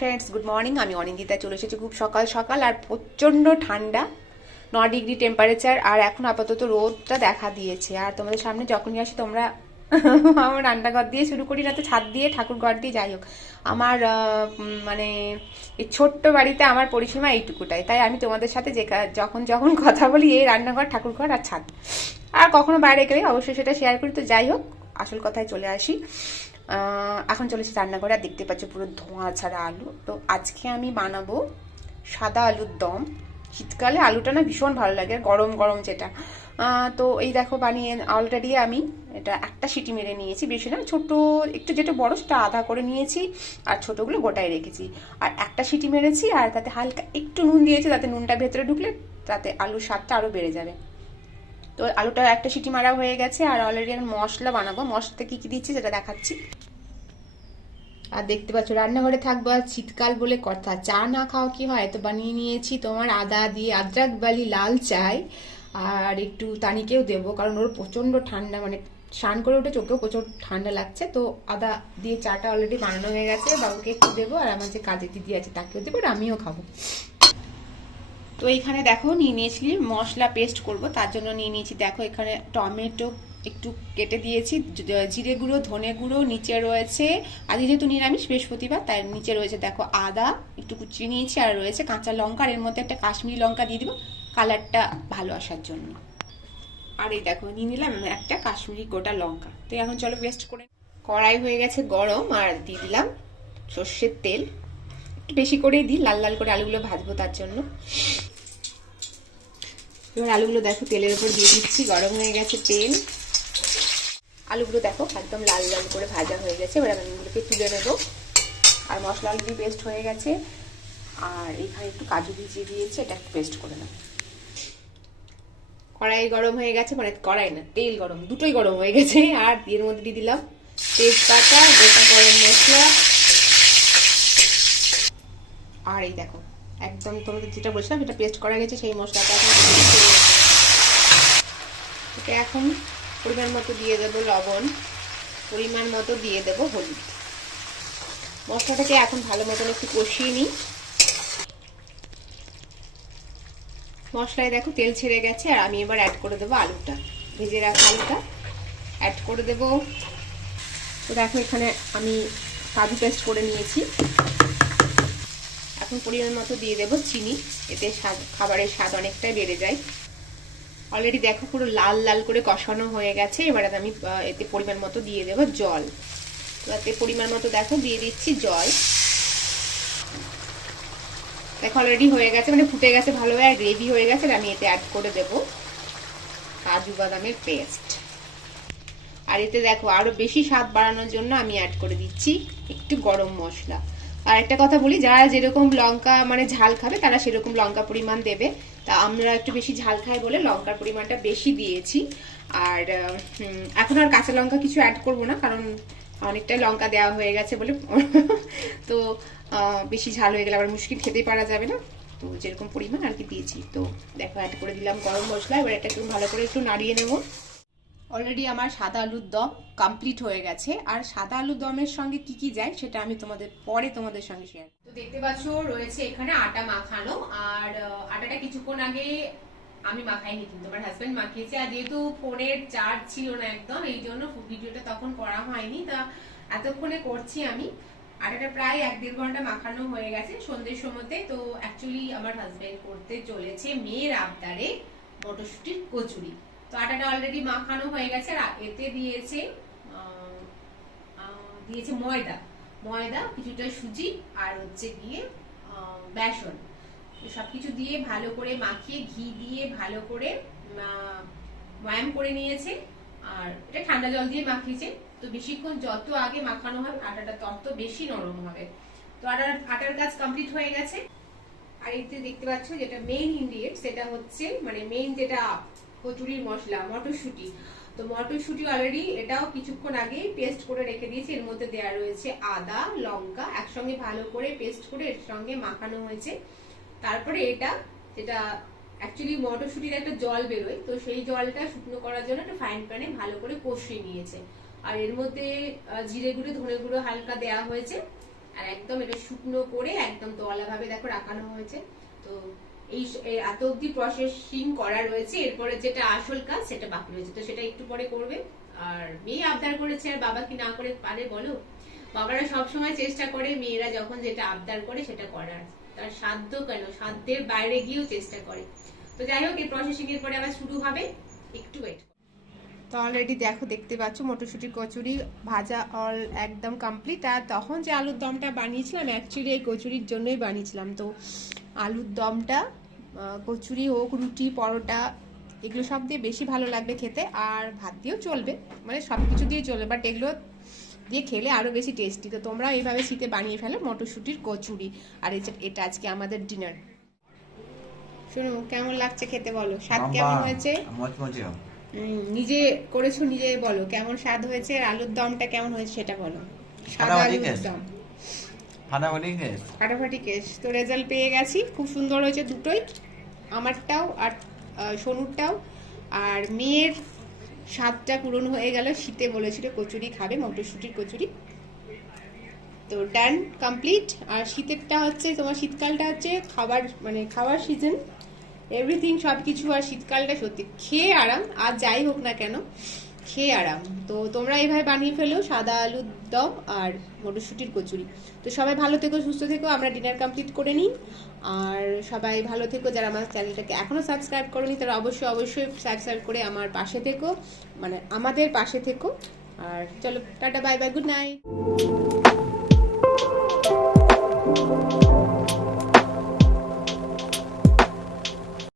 Friends, good morning. আমি অনিন্দিতা চলে এসেছি খুব সকাল সকাল, আর প্রচণ্ড ঠান্ডা, 9 ডিগ্রি টেম্পারেচার। আর এখন আপাতত রোদটা দেখা দিয়েছে। আর তোমাদের সামনে যখনই আসি তোমরা আমার রান্নাঘর দিয়ে শুরু করি, না তো ছাদ দিয়ে, ঠাকুর ঘর দিয়ে, যাই হোক আমার মানে এই ছোট্ট বাড়িতে আমার পরিসীমা এইটুকুটাই। তাই আমি তোমাদের সাথে যখন যখন কথা বলি এই রান্নাঘর, ঠাকুর ঘর আর ছাদ, আর কখনো বাইরে গেলে অবশ্যই সেটা শেয়ার করি। তো যাই হোক, আসল কথায় চলে আসি। এখন চলেছি রান্নাঘরে, আর দেখতে পাচ্ছ পুরো ধোঁয়া ছাড়া আলু। তো আজকে আমি বানাবো সাদা আলুর দম। শীতকালে আলুটা না ভীষণ ভালো লাগে, গরম গরম যেটা। তো এই দেখো বানিয়ে অলরেডি আমি এটা একটা সিটি মেরে নিয়েছি, বেশি না, ছোট একটু, যেটা বড় সেটা আধা করে নিয়েছি, আর ছোটগুলো গোটায় রেখেছি। আর একটা সিটি মেরেছি, আর তাতে হালকা একটু নুন দিয়েছি, তাতে নুনটা ভেতরে ঢুকলে তাতে আলুর স্বাদটা আরও বেড়ে যাবে। তো আলুটা একটা সিটি মারা হয়ে গেছে, আর অলরেডি আমি মশলা বানাবো। মশলাতে কি কি দিচ্ছি সেটা দেখাচ্ছি। আর দেখতে পাচ্ছ রান্নাঘরে থাকবো, আর শীতকাল বলে কথা, চা না খাওয়া কি হয়, তো বানিয়ে নিয়েছি তোমার আদা দিয়ে আদ্রাক বালি লাল চাই। আর একটু তানিকেও দেবো, কারণ ওর প্রচণ্ড ঠান্ডা, মানে স্নান করে উঠে চোখেও প্রচুর ঠান্ডা লাগছে। তো আদা দিয়ে চাটা অলরেডি বানানো হয়ে গেছে, বাবুকে একটু দেবো, আর আমার যে কাজের দিদি আছে তাকেও দেবো, আর আমিও খাবো। তো এইখানে দেখো নিয়ে নিয়েছি মশলা পেস্ট করব, তার জন্য নিয়ে নিয়েছি দেখো এখানে টমেটো একটু কেটে দিয়েছি, জিরে গুঁড়ো, ধনে গুঁড়ো, নিচে রয়েছে, আজ যেহেতু নিরামিষ বৃহস্পতিবার তাই নিচে রয়েছে দেখো আদা একটু কুচিয়ে নিয়েছি, আর রয়েছে কাঁচা লঙ্কা, আর এর মধ্যে একটা কাশ্মীরি লঙ্কা দিয়ে দিব কালারটা ভালো আসার জন্য। আর এই দেখো নিয়ে নিলাম একটা কাশ্মীরি গোটা লঙ্কা। তো এখন চলো পেস্ট করে। কড়াই হয়ে গেছে গরম, আর দিয়ে দিলাম সর্ষের তেল, একটু বেশি করেই দিই, লাল লাল করে আলুগুলো ভাজবো তার জন্য। এবার আলুগুলো দেখো তেলের উপর দিয়ে দিচ্ছি, গরম হয়ে গেছে তেল। আলুগুলো দেখো একদম লাল লাল করে ভাজা হয়ে গেছে, এবার আমি এগুলোকে তুলে নেবো। আর মশলা অলরেডি পেস্ট হয়ে গেছে, আর এখানে একটু কাজু ভিজিয়ে দিয়েছে, এটা একটু পেস্ট করে নেব। কড়াই গরম হয়ে গেছে, মানে কড়াই না তেল গরম, দুটোই গরম হয়ে গেছে। আর এর মধ্যে দিয়ে দিলাম তেজপাতা, গোটা গরম মশলা, আর এই দেখো একদম তোমাদের যেটা বলছিলাম সেটা পেস্ট করা গেছে সেই মশলাটা এখন পরিমাণ মতো দিয়ে দেবো লবণ, পরিমাণ মতো দিয়ে দেবো হলুদ। মশলাটাকে এখন ভালো মতন একটু কষিয়ে নিই। মশলায় দেখো তেল ছেড়ে গেছে, আর আমি এবার অ্যাড করে দেবো আলুটা, ভেজে রাখা আলুটা অ্যাড করে দেবো। তো দেখো এখানে আমি কাজু পেস্ট করে নিয়েছি। এখন পরিমাণ মতো দিয়ে দেবো চিনি, এতে খাবারের স্বাদ অনেকটাই বেড়ে যায়। অলরেডি দেখো পুরো লাল লাল করে কষানো হয়ে গেছে, এবার আমি এতে পরিমাণ মতো দিয়ে দেবো জল। তো এতে পরিমাণ মতো দেখো দিয়ে দিচ্ছি জল। দেখো অলরেডি হয়ে গেছে, মানে ফুটে গেছে ভালোভাবে, আর গ্রেভি হয়ে গেছে। আর আমি এতে অ্যাড করে দেবো কাজু বাদামের পেস্ট। আর এতে দেখো আরো বেশি স্বাদ বাড়ানোর জন্য আমি অ্যাড করে দিচ্ছি একটু গরম মশলা। আর একটা কথা বলি, যারা যেরকম লঙ্কা মানে ঝাল খাবে তারা সেরকম লঙ্কা পরিমাণ দেবে। তা আমরা একটু বেশি ঝাল খাই বলে লঙ্কার পরিমাণটা বেশি দিয়েছি। আর এখন আর কাঁচা লঙ্কা কিছু অ্যাড করব না, কারণ অনেকটাই লঙ্কা দেওয়া হয়ে গেছে বলে তো বেশি ঝাল হয়ে গেলে আবার মুশকিল, খেতেই পারা যাবে না। তো যেরকম পরিমাণ আর কি দিয়েছি। তো দেখো অ্যাড করে দিলাম গরম মশলা। এবার এটা একটু ভালো করে একটু নাড়িয়ে নেব। অলরেডি আমার সাদা আলুর দম কমপ্লিট হয়ে গেছে। আর সাদা আলুর দমের সঙ্গে কি কি যায় সেটা আমি তোমাদের সঙ্গে শেয়ার। তো দেখতে পাচ্ছ রয়েছে এখানে আটা মাখানো, আর আটাটা কিছুক্ষণ আগে আমি মাখাইনি, কিন্তু আমার হাজবেন্ড মাখিয়েছে। আর যেহেতু ফোনের চার্জ ছিল না একদম, এই জন্য ভিডিওটা তখন করা হয়নি, তা এতক্ষণে করছি আমি। আটাটা প্রায় 1-1.5 ঘন্টা মাখানো হয়ে গেছে সন্ধ্যের সময়তে। তো অ্যাকচুয়ালি আমার হাজবেন্ড করতে চলেছে মেয়ের আবদারে মটরশুটির কচুরি। তো আটাটা অলরেডি মাখানো হয়ে গেছে, আর এতে দিয়েছে ময়দা, কিছুটা সুজি, আর হচ্ছে গিয়ে বেসন। সবকিছু দিয়ে ভালো করে মাখিয়ে ঘি দিয়ে ভালো করে ময়াম করে নিয়েছে। আর এটা ঠান্ডা জল দিয়ে মাখিয়েছে। তো বেশিক্ষণ যত আগে মাখানো হবে আটাটা তত বেশি নরম হবে। তো আটার কাজ কমপ্লিট হয়ে গেছে। আর এতে দেখতে পাচ্ছ যেটা মেইন ইনগ্রিডিয়েন্ট, সেটা হচ্ছে মানে মেইন যেটা কচুরির মশলা, মটরশুঁটি। তো মটরশুঁটি অলরেডি এটাও কিছুক্ষণ আগে পেস্ট করে রেখে দিয়েছি। এর মধ্যে দেওয়া রয়েছে আদা, লঙ্কা, একসঙ্গে ভালো করে পেস্ট করে এর সঙ্গে মাখানো হয়েছে। তারপরে এটা যেটা অ্যাকচুয়ালি মটরশুঁটির একটা জল বেরোয়, তো সেই জলটা শুকনো করার জন্য একটা ফ্রাইং প্যানে ভালো করে কষিয়ে নিয়েছে। আর এর মধ্যে জিরে গুঁড়ো, ধনে গুঁড়ো হালকা দেওয়া হয়েছে। আর একদম এটা শুকনো করে একদম দলা ভাবে দেখো রাখানো হয়েছে। তো এই এত অব্দি প্রসেসিং করা রয়েছে, এরপরে যেটা আসল কাজ সেটা বাকি রয়েছে, তো সেটা একটু পরে করবে। আর মেয়ে আবদার করেছে, আর বাবা কি না করে পারে বলো? বাবারা সবসময় চেষ্টা করে মেয়েরা যখন যেটা আবদার করে সেটা করার, তার সাধ্য কেন সাধ্যের বাইরে গিয়েও চেষ্টা করে। তো যাই হোক, এই প্রসেসিং এর পরে আবার শুরু হবে, একটু ওয়েট। তো অলরেডি দেখো, দেখতে পাচ্ছ মটরশুঁটির কচুরি ভাজা অল একদম কমপ্লিট। আর তখন যে আলুর দমটা বানিয়েছিলাম অ্যাকচুয়ালি এই কচুরির জন্যই বানিয়েছিলাম। তো আলুর দমটা কচুরি হোক, রুটি, পরোটা, এগুলো সব দিয়ে বেশি ভালো লাগবে খেতে। আর ভাত দিয়েও চলবে, মানে সব কিছু দিয়ে চলবে, বাট এগুলো দিয়ে খেলে আরও বেশি টেস্টি। তো তোমরা এইভাবে শীতে বানিয়ে ফেলো মটরশুঁটির কচুরি। আর এটা আজকে আমাদের ডিনার। শোনো, কেমন লাগছে খেতে বলো? স্বাদ কেমন হয়েছে? নিজে করেছো, নিজে বলো কেমন স্বাদ হয়েছে। আর আলুর দমটা কেমন হয়েছে সেটা বলো। সাদা আলুর দম ফাটাফাটি কেস। তো রেজাল্ট পেয়ে গেছি, খুব সুন্দর হয়েছে দুটোই, আমারটাও আর সোনুরটাও। আর মেয়ের স্বাদটা পূরণ হয়ে গেল, শীতে বলেছিল কচুরি খাবে, মটরশুঁটির কচুরি। তো ডান, কমপ্লিট। আর শীতেরটা হচ্ছে তোমার, শীতকালটা হচ্ছে খাবার, মানে খাবার সিজন, এভরিথিং সব কিছু। আর শীতকালটা সত্যি খেয়ে আরাম, আর যাই হোক না কেন খেয়ে আরাম। তো তোমরা এইভাবে বানিয়ে ফেলো সাদা আলুর দম আর মটরশুঁটির কচুরি। তো সবাই ভালো থেকো, সুস্থ থেকো, আমরা ডিনার কমপ্লিট করে নিই। আর সবাই ভালো থেকো, যারা আমার চ্যানেলটাকে এখনো সাবস্ক্রাইব করোনি তারা অবশ্যই অবশ্যই সাবস্ক্রাইব করে আমার পাশে থেকো, মানে আমাদের পাশে থেকো। আর চলো, tata, bye bye, good night.